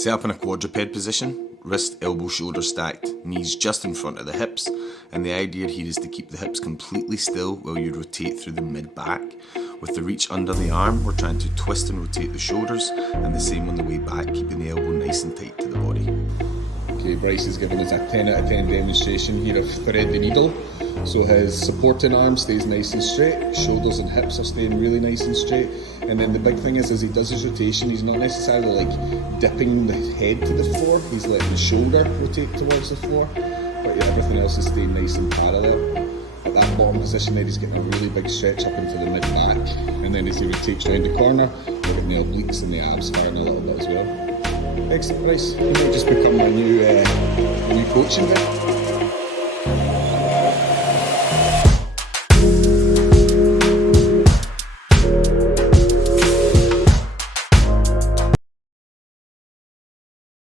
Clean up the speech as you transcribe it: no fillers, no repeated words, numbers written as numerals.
Set up in a quadruped position, wrist, elbow, shoulder stacked, knees just in front of the hips, and the idea here is to keep the hips completely still while you rotate through the mid-back. With the reach under the arm, we're trying to twist and rotate the shoulders, and the same on the way back, keeping the elbow nice and tight to the body. Okay, Bryce has given us a 10 out of 10 demonstration here of thread the needle. So his supporting arm stays nice and straight, shoulders and hips are staying really nice and straight. And then the big thing is, as he does his rotation, he's not necessarily like dipping the head to the floor, he's letting the shoulder rotate towards the floor. But yeah, everything else is staying nice and parallel. At that bottom position there, he's getting a really big stretch up into the mid-back. And then as he rotates around the corner, we're getting the obliques and the abs firing a little bit as well. Excellent, Bryce. You might just become my new coaching guy.